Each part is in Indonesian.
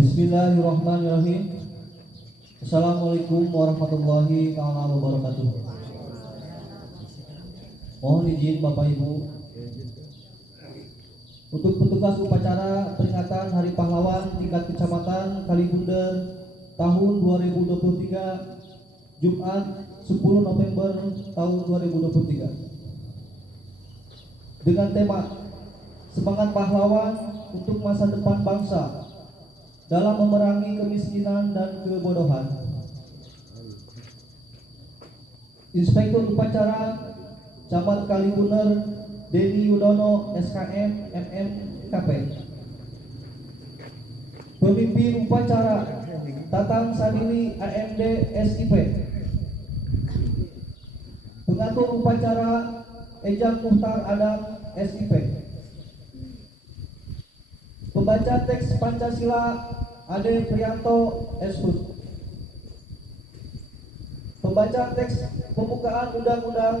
Bismillahirrahmanirrahim. Assalamualaikum warahmatullahi wabarakatuh. Mohon izin Bapak Ibu, untuk petugas upacara peringatan Hari Pahlawan tingkat Kecamatan Kalibunder tahun 2023, Jumat 10 November tahun 2023, dengan tema Semangat Pahlawan untuk Masa Depan Bangsa dalam memerangi kemiskinan dan kebodohan. Inspektur Upacara Camat Kalibunder Dedi Yudono SKM MMKP. Pemimpin upacara Tatang Sadili AMD SIP. Pengatur upacara Ejak Muhtar Adam SIP. Pembaca teks Pancasila Ade Prianto SHUT. Pembaca teks pembukaan Undang-Undang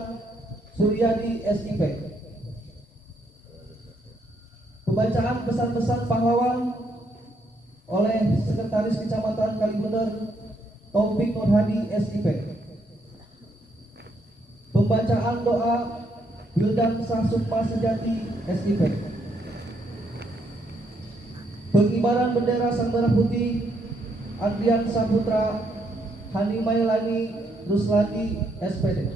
Suryadi SIP. Pembacaan pesan-pesan pahlawan oleh Sekretaris Kecamatan Kalibunder Taufik Nurhadi SIP. Pembacaan doa Wildan Sasukma Sejati SIP. Pengibaran bendera Sang Merah Putih Adrian Saputra Hani Mailani Rusladi SPD.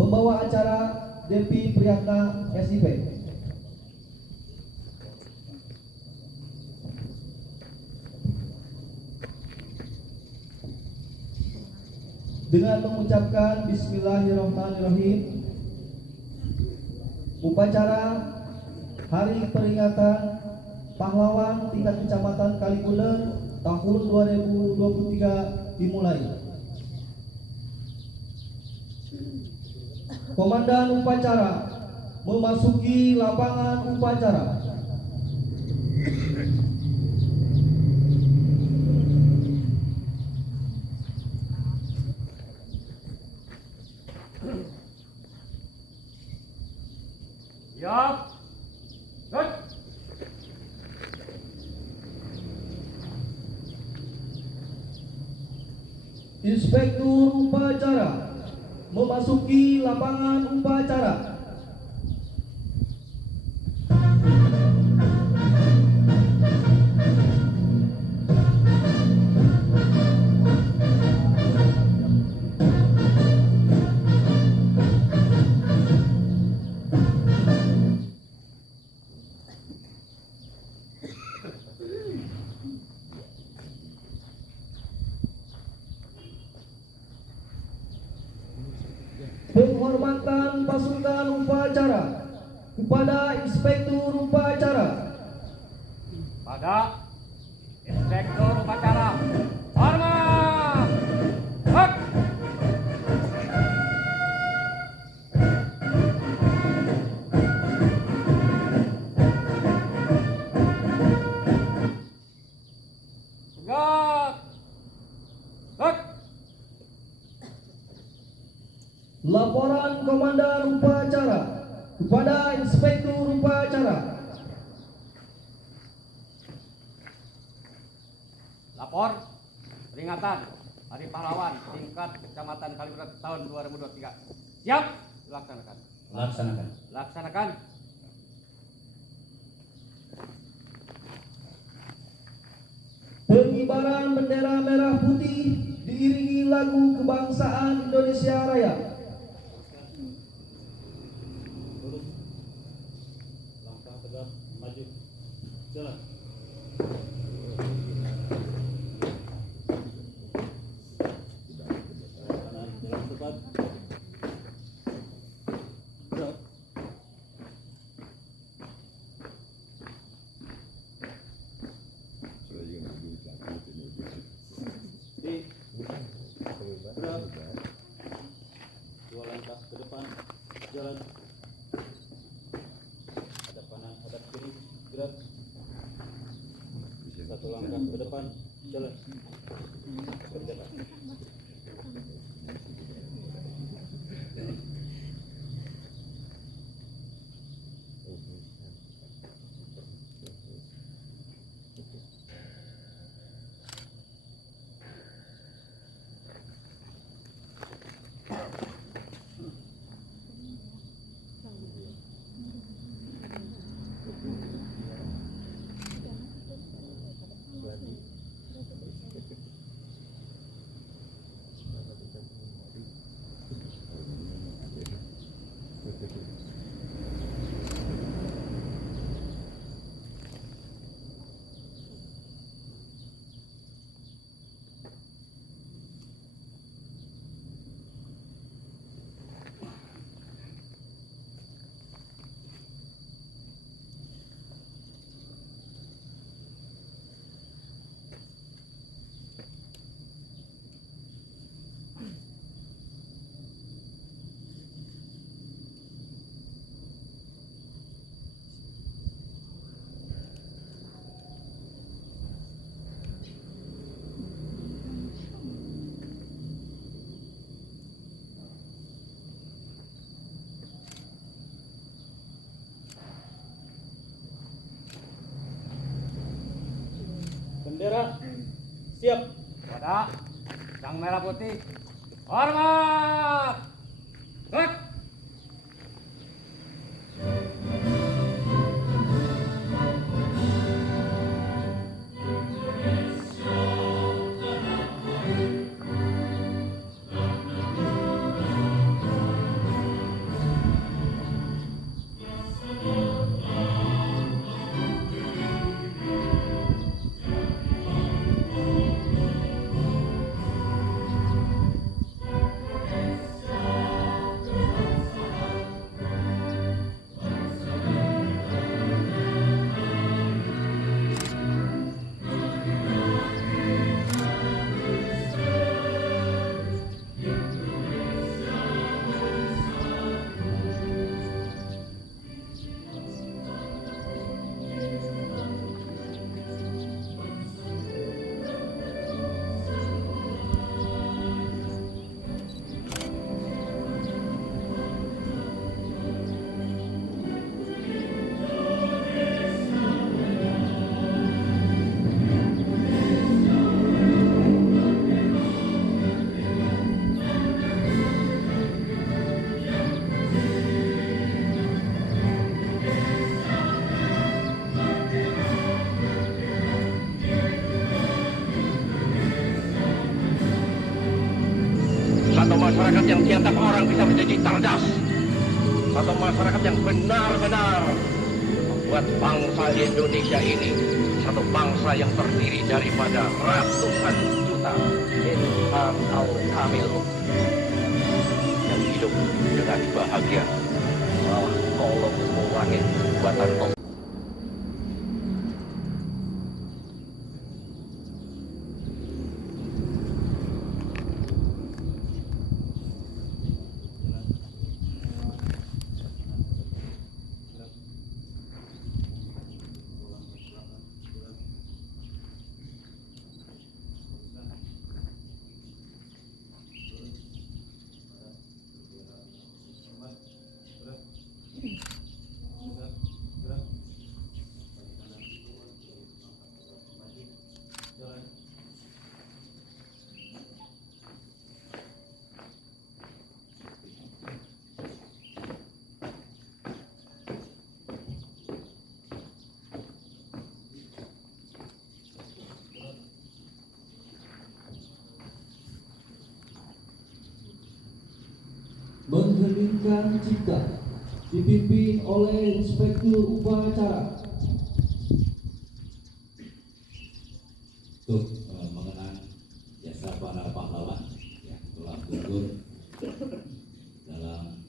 Pembawa acara Depi Priyatna SIP. Dengan mengucapkan Bismillahirrahmanirrahim, upacara Hari Peringatan Pahlawan tingkat Kecamatan Kalibunder tahun 2023 dimulai. Komandan upacara memasuki lapangan upacara. Ya. Inspektur upacara memasuki lapangan upacara. Penghormatan pasukan upacara kepada Inspektur upacara. Pada Inspektur upacara. Hormat. Hak. Tegak. Hak. Laporan Komandan upacara kepada Inspektur upacara. Lapor peringatan Hari Pahlawan tingkat Kecamatan Kalibunder tahun 2023. Siap? Laksanakan. Laksanakan. Pengibaran bendera merah putih diiringi lagu kebangsaan Indonesia Raya. Langkah tegap maju. Jalan. Kanan jalan cepat. Gerak. Gerak. Dua langkah ke depan. Jalan. Hadap kanan, hadap kiri. Gerak. Satu langkah ke depan. Jalan. Bergerak. Bendera. Siap. Wadah. Sang merah putih. Hormat. Hut. Satu masyarakat yang tiap orang bisa menjadi cerdas. Satu masyarakat yang benar-benar membuat bangsa Indonesia ini satu bangsa yang terdiri daripada ratusan juta insan al-kamil yang hidup dengan bahagia bawah kolong langit buatan Allah. Mengheningkan cipta dipimpin oleh Inspektur Upacara. Untuk mengenang jasa para pahlawan yang telah gugur dalam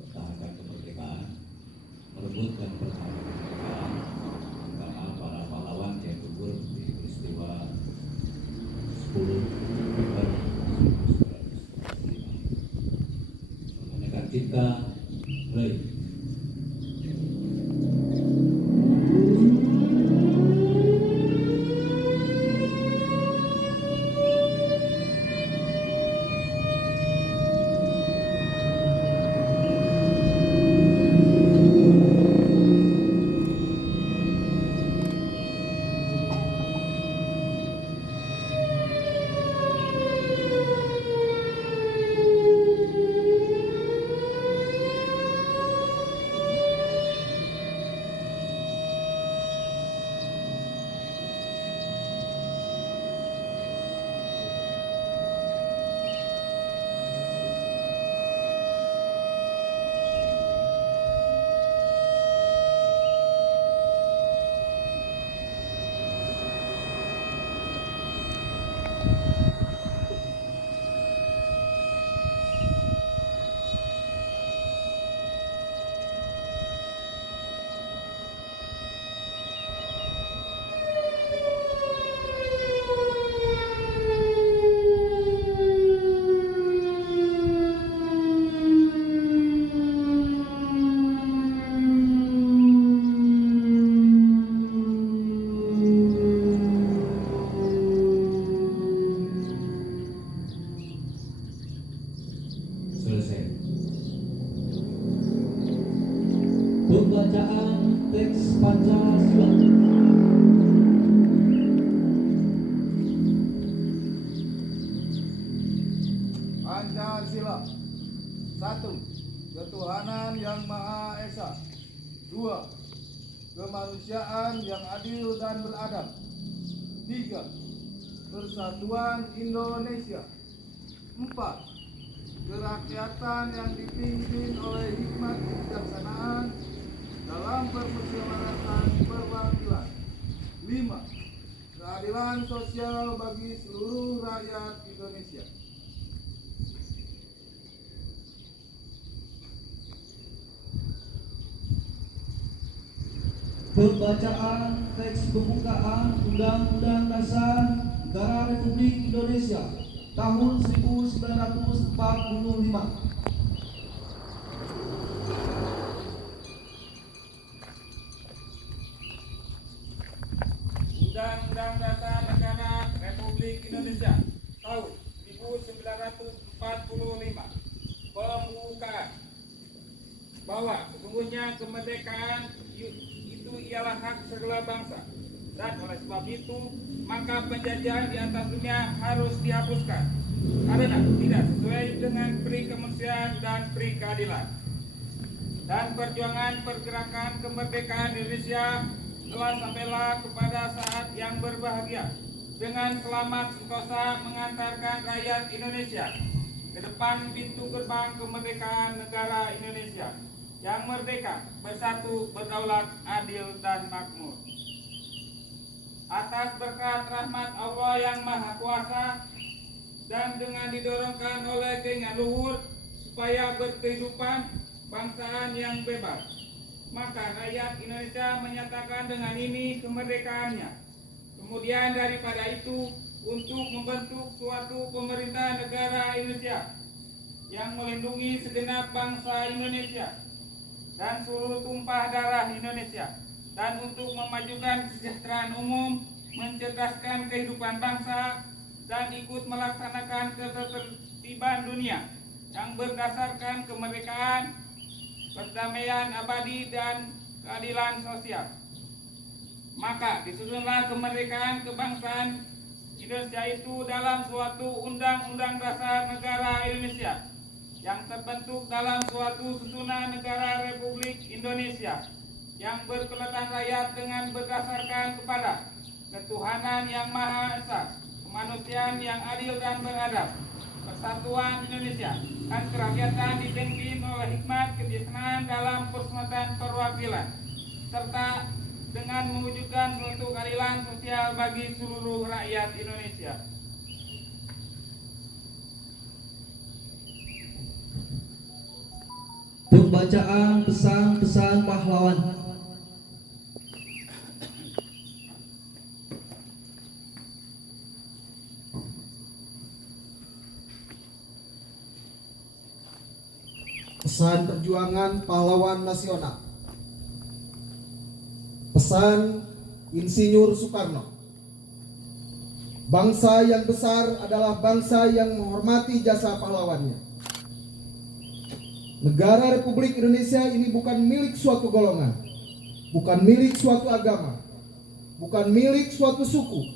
pertahanan kemerdekaan, merebutkan pertahanan kemerdekaan, karena para pahlawan yang gugur di peristiwa 10 November 1945. Mengenangkan cipta mulai. yang adil dan beradab. 3. Persatuan Indonesia. 4. Kerakyatan yang dipimpin oleh hikmat kebijaksanaan dalam permusyawaratan perwakilan. 5. Keadilan sosial bagi seluruh rakyat Indonesia. Pembacaan teks pembukaan Undang-Undang Dasar Negara Republik Indonesia tahun 1945. Undang-Undang Dasar Negara Republik Indonesia tahun 1945. Pembukaan. Bahwa sesungguhnya kemerdekaan itu ialah hak segala bangsa, dan oleh sebab itu maka penjajahan di atas dunia harus dihapuskan karena tidak sesuai dengan peri kemanusiaan dan peri keadilan. Dan perjuangan pergerakan kemerdekaan Indonesia telah sampailah kepada saat yang berbahagia dengan selamat sentosa mengantarkan rakyat Indonesia ke depan pintu gerbang kemerdekaan negara Indonesia yang merdeka, bersatu, berdaulat, adil, dan makmur. Atas berkat rahmat Allah yang Maha Kuasa dan dengan didorongkan oleh keinginan luhur supaya berkehidupan bangsaan yang bebas, maka rakyat Indonesia menyatakan dengan ini kemerdekaannya. Kemudian daripada itu, untuk membentuk suatu pemerintah negara Indonesia yang melindungi segenap bangsa Indonesia dan seluruh tumpah darah Indonesia, dan untuk memajukan kesejahteraan umum, mencerdaskan kehidupan bangsa, dan ikut melaksanakan ketertiban dunia yang berdasarkan kemerdekaan, perdamaian abadi, dan keadilan sosial. Maka disusunlah kemerdekaan kebangsaan Indonesia itu dalam suatu Undang-Undang Dasar Negara Indonesia yang terbentuk dalam suatu susunan negara Republik Indonesia yang berkeletakan rakyat dengan berdasarkan kepada ketuhanan yang Maha Esa, kemanusiaan yang adil dan beradab, persatuan Indonesia, dan kerakyatan dipimpin oleh hikmat kebijaksanaan dalam permusyawaratan perwakilan, serta dengan mewujudkan suatu keadilan sosial bagi seluruh rakyat Indonesia. Pembacaan pesan-pesan pahlawan. Pesan perjuangan pahlawan nasional. Pesan Insinyur Soekarno. Bangsa yang besar adalah bangsa yang menghormati jasa pahlawannya. Negara Republik Indonesia ini bukan milik suatu golongan, bukan milik suatu agama, bukan milik suatu suku,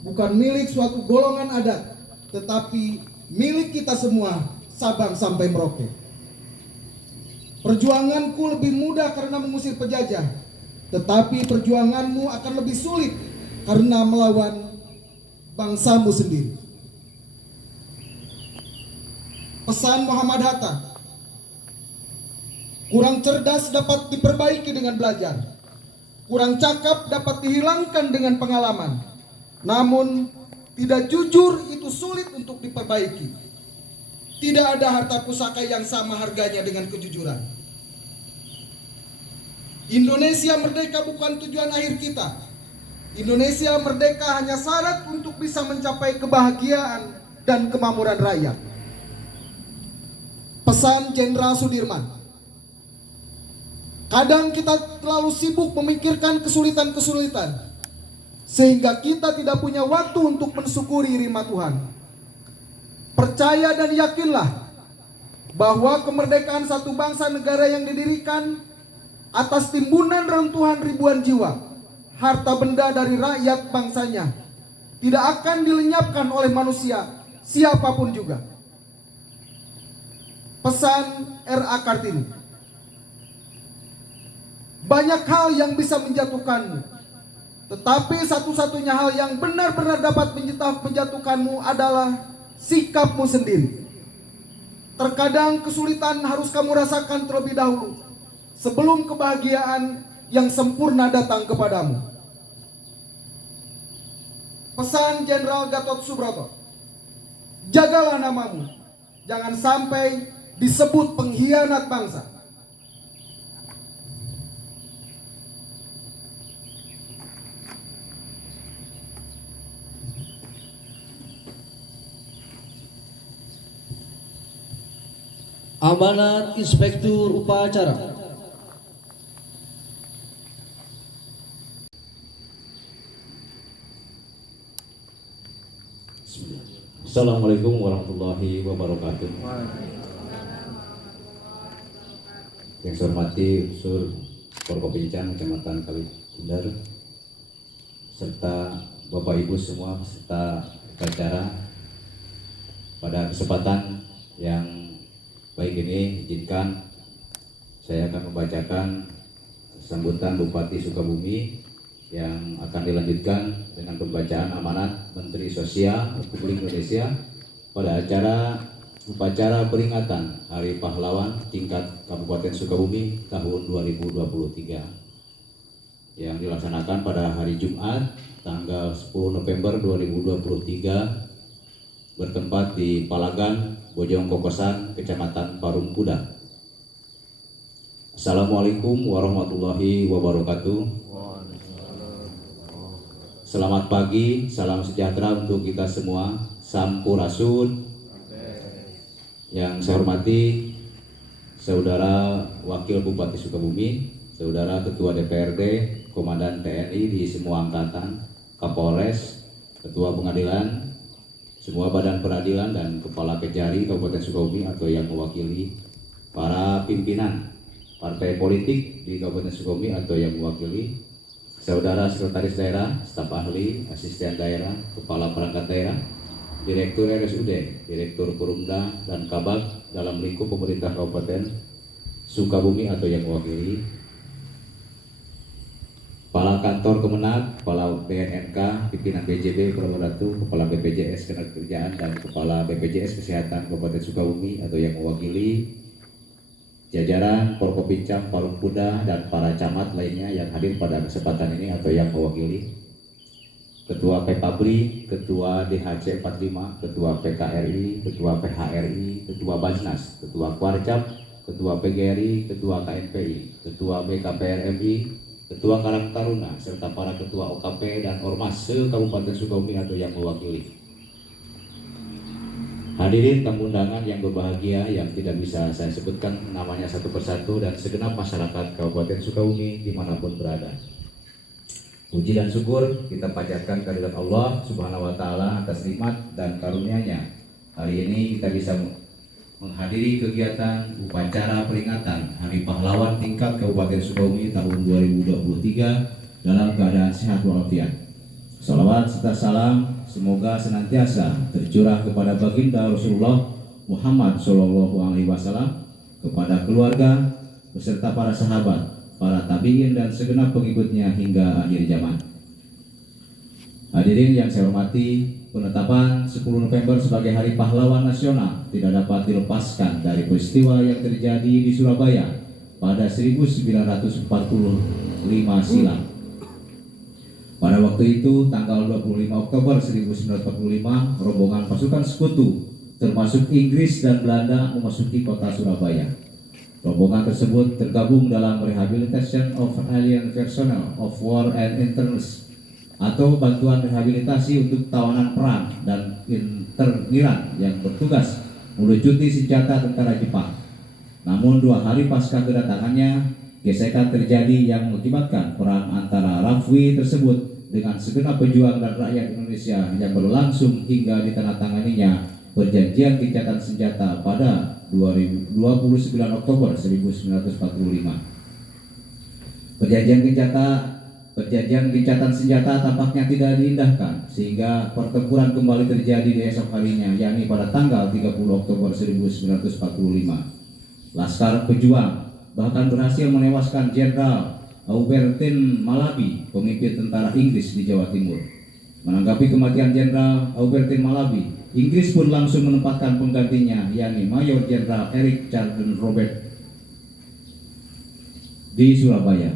bukan milik suatu golongan adat, tetapi milik kita semua, Sabang sampai Merauke. Perjuanganku lebih mudah karena mengusir penjajah, tetapi perjuanganmu akan lebih sulit karena melawan bangsamu sendiri. Pesan Muhammad Hatta. Kurang cerdas dapat diperbaiki dengan belajar. Kurang cakap dapat dihilangkan dengan pengalaman. Namun, tidak jujur itu sulit untuk diperbaiki. Tidak ada harta pusaka yang sama harganya dengan kejujuran. Indonesia merdeka bukan tujuan akhir kita. Indonesia merdeka hanya syarat untuk bisa mencapai kebahagiaan dan kemakmuran rakyat. Pesan Jenderal Sudirman. Kadang kita terlalu sibuk memikirkan kesulitan-kesulitan sehingga kita tidak punya waktu untuk mensyukuri nikmat Tuhan. Percaya dan yakinlah bahwa kemerdekaan satu bangsa negara yang didirikan atas timbunan reruntuhan ribuan jiwa, harta benda dari rakyat bangsanya, tidak akan dilenyapkan oleh manusia siapapun juga. Pesan R.A. Kartini. Banyak hal yang bisa menjatuhkanmu, Tetapi satu-satunya hal yang benar-benar dapat menjatuhkanmu adalah sikapmu sendiri. Terkadang kesulitan harus kamu rasakan terlebih dahulu sebelum kebahagiaan yang sempurna datang kepadamu. Pesan Jenderal Gatot Subroto, jagalah namamu, jangan sampai disebut pengkhianat bangsa. Amanat Inspektur Upacara. Assalamualaikum warahmatullahi wabarakatuh. Yang saya hormati Unsur Forkopincang Kecamatan Kalikundar, serta Bapak Ibu semua peserta upacara, pada kesempatan yang baik ini izinkan saya akan membacakan sambutan Bupati Sukabumi yang akan dilanjutkan dengan pembacaan amanat Menteri Sosial Republik Indonesia pada upacara peringatan Hari Pahlawan tingkat Kabupaten Sukabumi tahun 2023 yang dilaksanakan pada hari Jumat tanggal 10 November 2023 bertempat di Palagan, Bojong Kokosan, Kecamatan Parung Kuda. Assalamualaikum warahmatullahi wabarakatuh. Selamat pagi, salam sejahtera untuk kita semua. Sampurasun. Yang saya hormati Saudara Wakil Bupati Sukabumi, Saudara Ketua DPRD, Komandan TNI di semua angkatan, Kapolres, Ketua Pengadilan, semua badan peradilan dan Kepala Kejari Kabupaten Sukabumi atau yang mewakili, para pimpinan partai politik di Kabupaten Sukabumi atau yang mewakili, Saudara Sekretaris Daerah, Staf Ahli, Asisten Daerah, Kepala Perangkat Daerah, Direktur RSUD, Direktur Perumda dan Kabag dalam lingkup pemerintah Kabupaten Sukabumi atau yang mewakili, Kepala Kantor Kemenag, Kepala BNNK, Pimpinan BJB Purwokerto, Kepala BPJS Ketenagakerjaan dan Kepala BPJS Kesehatan Kabupaten Sukabumi atau yang mewakili, jajaran Forkopincang Parung Kuda dan para camat lainnya yang hadir pada kesempatan ini atau yang mewakili, Ketua PKBRI, Ketua DHC 45, Ketua PKRI, Ketua PHRI, Ketua Basnas, Ketua Kwarcap, Ketua PGRI, Ketua KNPI, Ketua BKPRMI, Ketua Karang Taruna, serta para Ketua OKP dan Ormas se-Kabupaten Sukabumi atau yang mewakili. Hadirin tamu undangan yang berbahagia yang tidak bisa saya sebutkan namanya satu persatu dan segenap masyarakat Kabupaten Sukabumi dimanapun berada. Puji dan syukur kita panjatkan kehadirat Allah Subhanahu wa Ta'ala atas nikmat dan karunia-Nya. Hari ini kita bisa menghadiri kegiatan upacara peringatan Hari Pahlawan tingkat Kabupaten Sukabumi tahun 2023 dalam keadaan sehat walafiat. Salawat serta salam semoga senantiasa tercurah kepada baginda Rasulullah Muhammad SAW, kepada keluarga beserta para sahabat, para tabiin dan segenap pengikutnya hingga akhir zaman. Hadirin yang saya hormati, penetapan 10 November sebagai Hari Pahlawan Nasional tidak dapat dilepaskan dari peristiwa yang terjadi di Surabaya pada 1945 silam. Pada waktu itu, tanggal 25 Oktober 1945, rombongan pasukan sekutu termasuk Inggris dan Belanda memasuki kota Surabaya. Rombongan tersebut tergabung dalam Rehabilitation of Alien Personnel of War and Interns atau bantuan rehabilitasi untuk tawanan perang dan interniran yang bertugas melucuti senjata tentara Jepang. Namun 2 hari pasca kedatangannya, gesekan terjadi yang mengakibatkan perang antara Rafwi tersebut dengan segenap pejuang dan rakyat Indonesia yang berlangsung hingga ditandatanganinya perjanjian gencatan senjata pada 29 Oktober 1945. Perjanjian gencatan senjata tampaknya tidak diindahkan sehingga pertempuran kembali terjadi di esok harinya, yakni pada tanggal 30 Oktober 1945. Laskar pejuang bahkan berhasil menewaskan Jenderal Aubertin Malabi, pemimpin tentara Inggris di Jawa Timur. Menanggapi kematian Jenderal Aubertin Malabi, Inggris pun langsung menempatkan penggantinya, yakni Mayor Jenderal Eric Chardon Robert di Surabaya.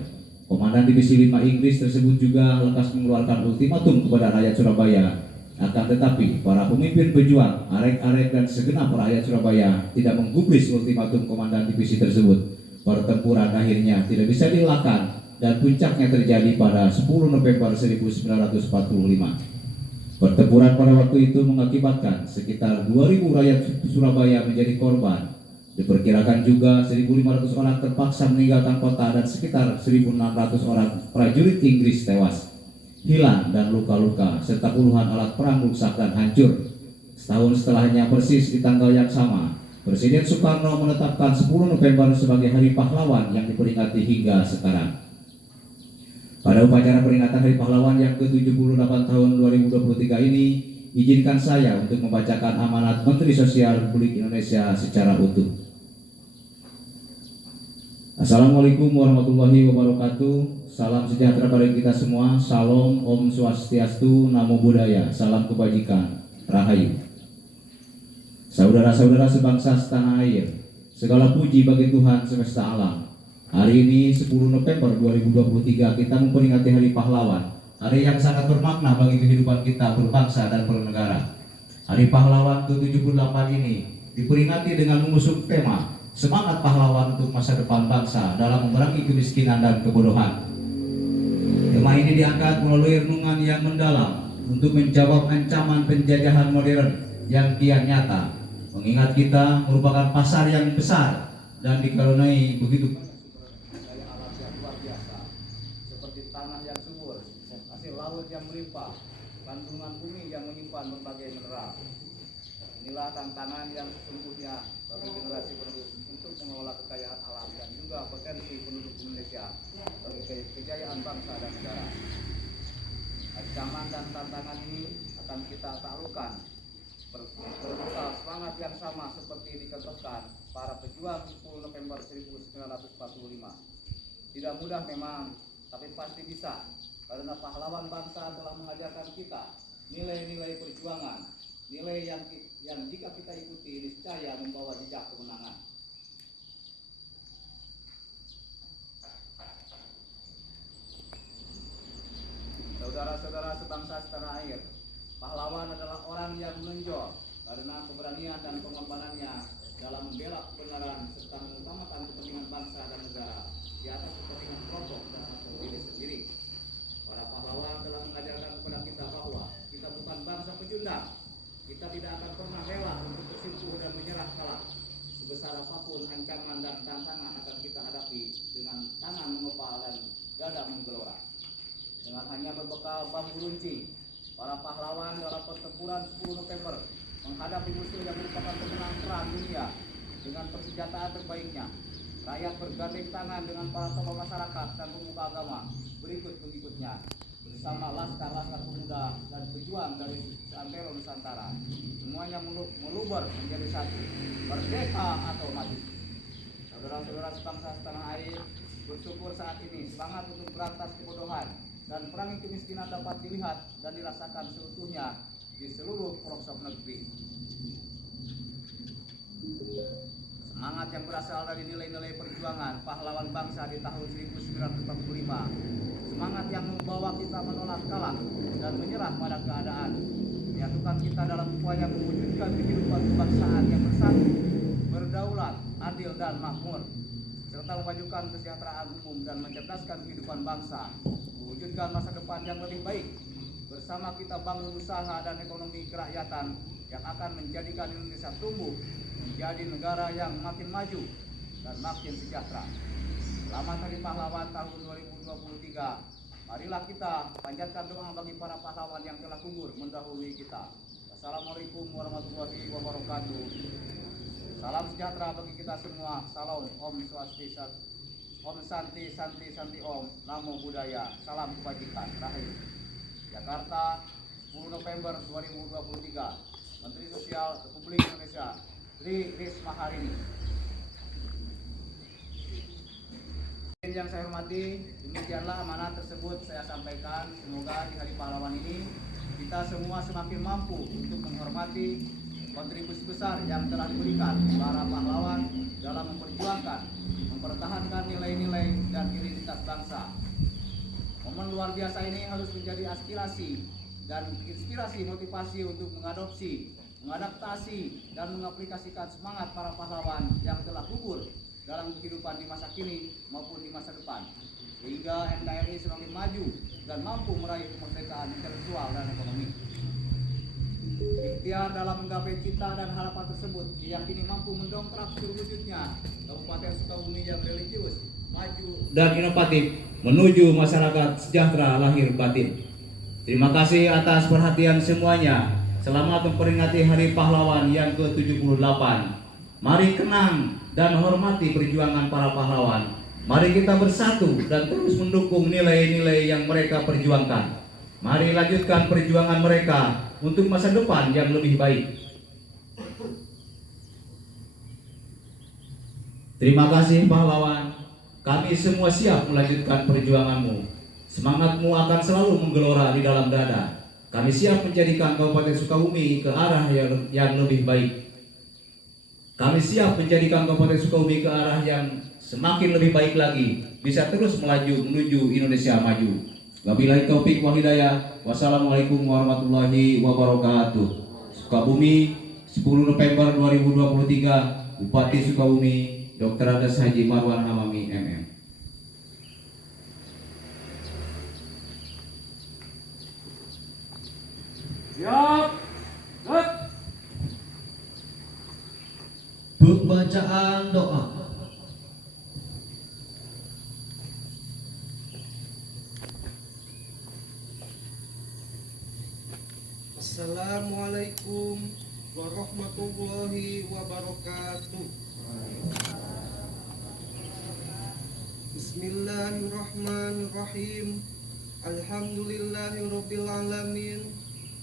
Komandan Divisi 5 Inggris tersebut juga lekas mengeluarkan ultimatum kepada rakyat Surabaya. Akan tetapi, para pemimpin pejuang, arek-arek dan segenap rakyat Surabaya tidak menggubris ultimatum komandan divisi tersebut. Pertempuran akhirnya tidak bisa dielakkan dan puncaknya terjadi pada 10 November 1945. Pertempuran pada waktu itu mengakibatkan sekitar 2.000 rakyat Surabaya menjadi korban. Diperkirakan juga 1.500 orang terpaksa meninggalkan kota dan sekitar 1.600 orang prajurit Inggris tewas, hilang dan luka-luka, serta puluhan alat perang rusak dan hancur. Setahun setelahnya, persis di tanggal yang sama, Presiden Soekarno menetapkan 10 November sebagai Hari Pahlawan yang diperingati hingga sekarang. Pada upacara peringatan Hari Pahlawan yang ke-78 tahun 2023 ini, izinkan saya untuk membacakan amanat Menteri Sosial Republik Indonesia secara utuh. Assalamualaikum warahmatullahi wabarakatuh. Salam sejahtera pada kita semua. Salam, Om Swastiastu, Namo Buddhaya. Salam kebajikan, Rahayu. Saudara-saudara sebangsa setanah air, segala puji bagi Tuhan semesta alam. Hari ini 10 November 2023 kita memperingati Hari Pahlawan, hari yang sangat bermakna bagi kehidupan kita berbangsa dan bernegara. Hari Pahlawan ke-78 ini diperingati dengan mengusung tema Semangat Pahlawan untuk Masa Depan Bangsa dalam memerangi kemiskinan dan kebodohan. Tema ini diangkat melalui renungan yang mendalam untuk menjawab ancaman penjajahan modern yang kian nyata. Mengingat kita merupakan pasar yang besar dan dikaruniai begitu daya alam yang luar biasa, seperti tanah yang subur, hasil laut yang melimpah, kandungan bumi yang menyimpan berbagai mineral. Inilah tantangan yang sesungguhnya bagi generasi penerus untuk mengelola kekayaan alam dan juga potensi penduduk Indonesia bagi kejayaan bangsa dan negara. Ancaman dan tantangan ini akan kita taklukkan berbekal semangat yang sama seperti dicontohkan para pejuang 10 November 1945. Tidak mudah memang, tapi pasti bisa, karena pahlawan bangsa telah mengajarkan kita nilai-nilai perjuangan, nilai yang jika kita ikuti niscaya membawa jejak kemenangan. Saudara-saudara sebangsa setanah air, pahlawan adalah orang yang menonjol karena keberanian dan pengorbanannya dalam membela kebenaran serta mengutamakan kepentingan bangsa dan negara di atas kepentingan kelompok dan diri sendiri. Para pahlawan telah mengajarkan kepada kita bahwa kita bukan bangsa pecundang. Kita tidak akan pernah rela untuk tersimpul dan menyerah kalah. Sebesar apapun ancaman dan tantangan akan kita hadapi dengan tangan mengepal dan dada menggelora. Dengan hanya berbekal bambu runcing, para pahlawan dalam pertempuran 10 November menghadapi musuh yang merupakan pemenang perang dunia dengan persenjataan terbaiknya. Rakyat bergandeng tangan dengan para tokoh masyarakat dan pemuka agama berikut pengikutnya bersama laskar-laskar pemuda dan pejuang dari seantero Nusantara. Semuanya meluber menjadi satu, merdeka atau mati. Saudara-saudara sebangsa setanah air, bersyukur saat ini semangat untuk berantas kebodohan dan perangi kemiskinan dapat dilihat dan dirasakan seutuhnya di seluruh pelosok negeri. Semangat yang berasal dari nilai-nilai perjuangan pahlawan bangsa di tahun 1945, semangat yang membawa kita menolak kalah dan menyerah pada keadaan, menyatukan kita dalam upaya mewujudkan kehidupan kebangsaan yang bersatu, berdaulat, adil dan makmur, serta memajukan kesejahteraan umum dan mencerdaskan kehidupan bangsa, mewujudkan masa depan yang lebih baik. Bersama kita bangun usaha dan ekonomi kerakyatan yang akan menjadikan Indonesia tumbuh menjadi negara yang makin maju dan makin sejahtera. Selamat Hari Pahlawan tahun 2023. Marilah kita panjatkan doa bagi para pahlawan yang telah gugur mendahului kita. Assalamualaikum warahmatullahi wabarakatuh. Salam sejahtera bagi kita semua. Salam Om Swastiastu, Om Santi Santi Santi Om, Namo Buddhaya. Salam kebajikan, Rahayu. Jakarta, 10 November 2023. Menteri Sosial Republik Indonesia, Tri Risma Harini. Yang saya hormati, demikianlah amanat tersebut saya sampaikan. Semoga di Hari Pahlawan ini kita semua semakin mampu untuk menghormati kontribusi besar yang telah diberikan para pahlawan dalam memperjuangkan, mempertahankan nilai-nilai dan identitas bangsa. Momen luar biasa ini harus menjadi aspirasi dan inspirasi motivasi untuk mengadopsi, mengadaptasi, dan mengaplikasikan semangat para pahlawan yang telah gugur dalam kehidupan di masa kini maupun di masa depan, sehingga NKRI semakin maju dan mampu meraih kemerdekaan intelektual dan ekonomi. Ikhtiar dalam menggapai cita dan harapan tersebut diyakini mampu mendongkrak terwujudnya Kabupaten Sukabumi yang religius, maju, dan inovatif menuju masyarakat sejahtera lahir batin. Terima kasih atas perhatian semuanya. Selamat memperingati Hari Pahlawan yang ke-78. Mari kenang dan hormati perjuangan para pahlawan. Mari kita bersatu dan terus mendukung nilai-nilai yang mereka perjuangkan. Mari lanjutkan perjuangan mereka untuk masa depan yang lebih baik. Terima kasih pahlawan. Kami semua siap melanjutkan perjuanganmu. Semangatmu akan selalu menggelora di dalam dada. Kami siap menjadikan Kabupaten Sukabumi ke arah yang lebih baik. Kami siap menjadikan Kabupaten Sukabumi ke arah yang semakin lebih baik lagi, bisa terus melaju menuju Indonesia maju. Wabillahi taufik wal hidayah. Wassalamualaikum warahmatullahi wabarakatuh. Sukabumi, 10 November 2023, Bupati Sukabumi, Dr. Andes Haji Marwan Hamami MM. Siap. Set. Pembacaan doa. Assalamualaikum warahmatullahi wabarakatuh. Bismillahirrahmanirrahim. Alhamdulillahirabbil alamin.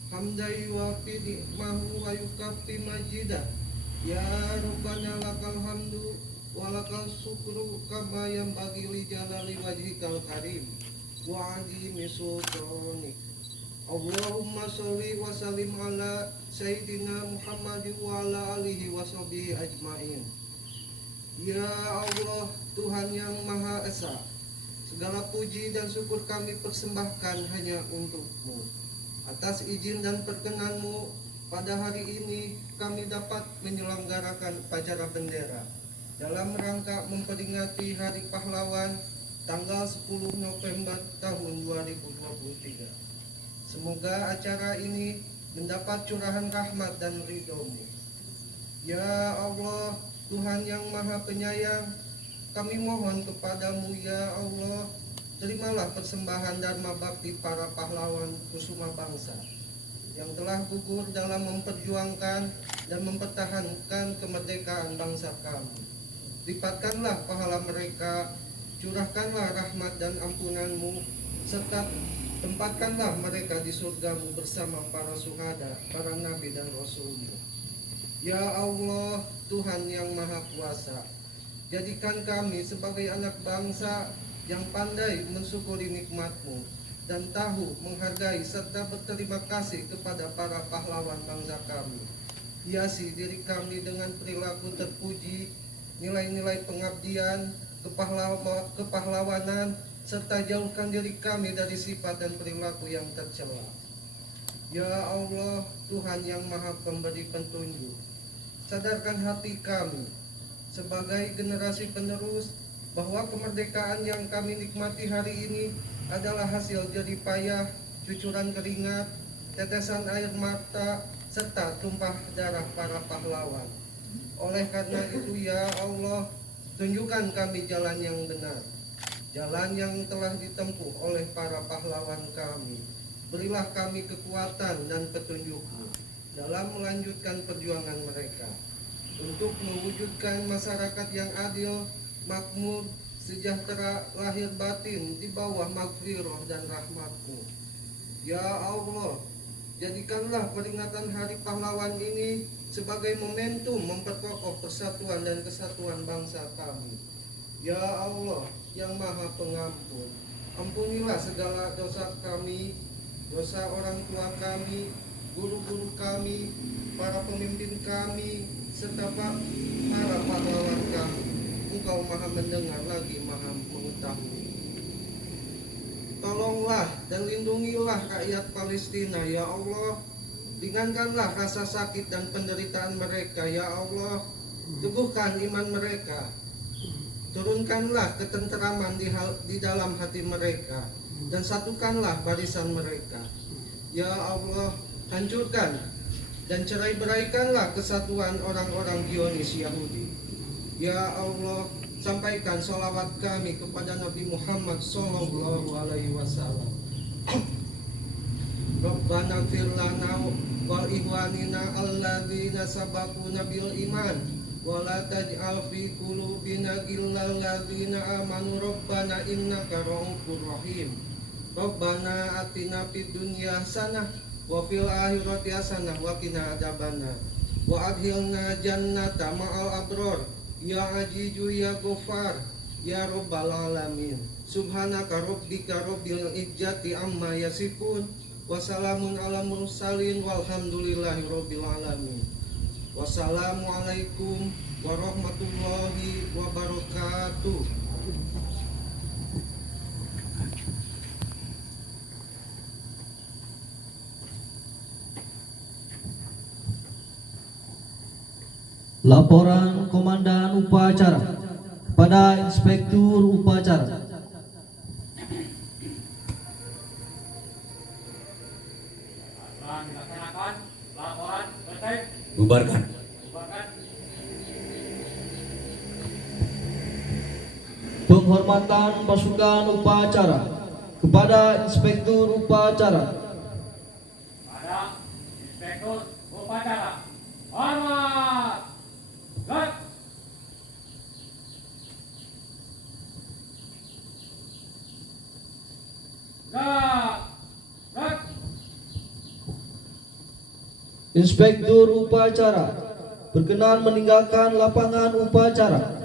Hamdan yuwafi ni'mahu wa yukafi majidah. Ya Rabbana lakal hamdu wa lakal syukru kama yanbaghi li jalali wajhikal karim wa azimi sultanik. Allahumma sholli wa sallim ala sayyidina Muhammad wa ala alihi wa sahbihi ajmain. Ya Allah, Tuhan yang Maha Esa, segala puji dan syukur kami persembahkan hanya untuk-Mu. Atas izin dan perkenan-Mu, pada hari ini kami dapat menyelenggarakan upacara bendera dalam rangka memperingati Hari Pahlawan tanggal 10 November tahun 2023. Semoga acara ini mendapat curahan rahmat dan ridho-Mu. Ya Allah, Tuhan yang Maha Penyayang, kami mohon kepadamu ya Allah, terimalah persembahan dharma bakti para pahlawan kusuma bangsa yang telah gugur dalam memperjuangkan dan mempertahankan kemerdekaan bangsa kami. Lipatkanlah pahala mereka, curahkanlah rahmat dan ampunan-Mu, serta tempatkanlah mereka di surga-Mu bersama para syuhada, para nabi dan rasul-Mu. Ya Allah, Tuhan yang Maha Kuasa, jadikan kami sebagai anak bangsa yang pandai mensyukuri nikmat-Mu dan tahu menghargai serta berterima kasih kepada para pahlawan bangsa kami. Hiasi diri kami dengan perilaku terpuji, nilai-nilai pengabdian, kepahlawanan, serta jauhkan diri kami dari sifat dan perilaku yang tercela. Ya Allah, Tuhan yang Maha Pemberi Petunjuk, sadarkan hati kami sebagai generasi penerus bahwa kemerdekaan yang kami nikmati hari ini adalah hasil jerih payah, cucuran keringat, tetesan air mata, serta tumpah darah para pahlawan. Oleh karena itu ya Allah, tunjukkan kami jalan yang benar, jalan yang telah ditempuh oleh para pahlawan kami. Berilah kami kekuatan dan petunjuk-Mu dalam melanjutkan perjuangan mereka untuk mewujudkan masyarakat yang adil, makmur, sejahtera lahir batin di bawah maghfirah dan rahmat-Mu. Ya Allah, jadikanlah peringatan Hari Pahlawan ini sebagai momentum memperkokoh persatuan dan kesatuan bangsa kami. Ya Allah, yang Maha Pengampun. Ampunilah segala dosa kami, dosa orang tua kami, guru-guru kami, para pemimpin kami, serta para pahlawan kami. Engkau Maha mendengar lagi Maha mengetahui. Tolonglah dan lindungilah rakyat Palestina, ya Allah. Ringankanlah rasa sakit dan penderitaan mereka, ya Allah. Teguhkan iman mereka. Turunkanlah ketenteraman di dalam hati mereka, dan satukanlah barisan mereka. Ya Allah, hancurkan dan cerai-beraikanlah kesatuan orang-orang Zionis Yahudi. Ya Allah, sampaikan sholawat kami kepada Nabi Muhammad sallallahu alaihi wasallam. Rabbana fir lana wal ikhwanina alladzina sabaquna bil iman wa la taj'al fi qulubina ghillal ladzina amanu rabbana innaka ra'ufur rahim. Rabbana atina fid dunya hasanah wa fil akhirati hasanah wa qina adzabannar. Wa adkhilna jannata ma'al abrar ya azizu ya ghafar ya rabbal alamin. Subhanaka rabbika rabbil izzati amma yasifun. Wassalamun ala mursalin walhamdulillahi rabbil alamin. Wassalamualaikum warahmatullahi wabarakatuh. Laporan Komandan Upacara kepada Inspektur Upacara. Laksanakan laporan selesai. Bubarkan. Bubarkan. Penghormatan pasukan upacara kepada Inspektur Upacara. Pada Inspektur Upacara. Hormat. Gerak. Gerak. Gerak. Inspektur Upacara berkenan meninggalkan lapangan upacara.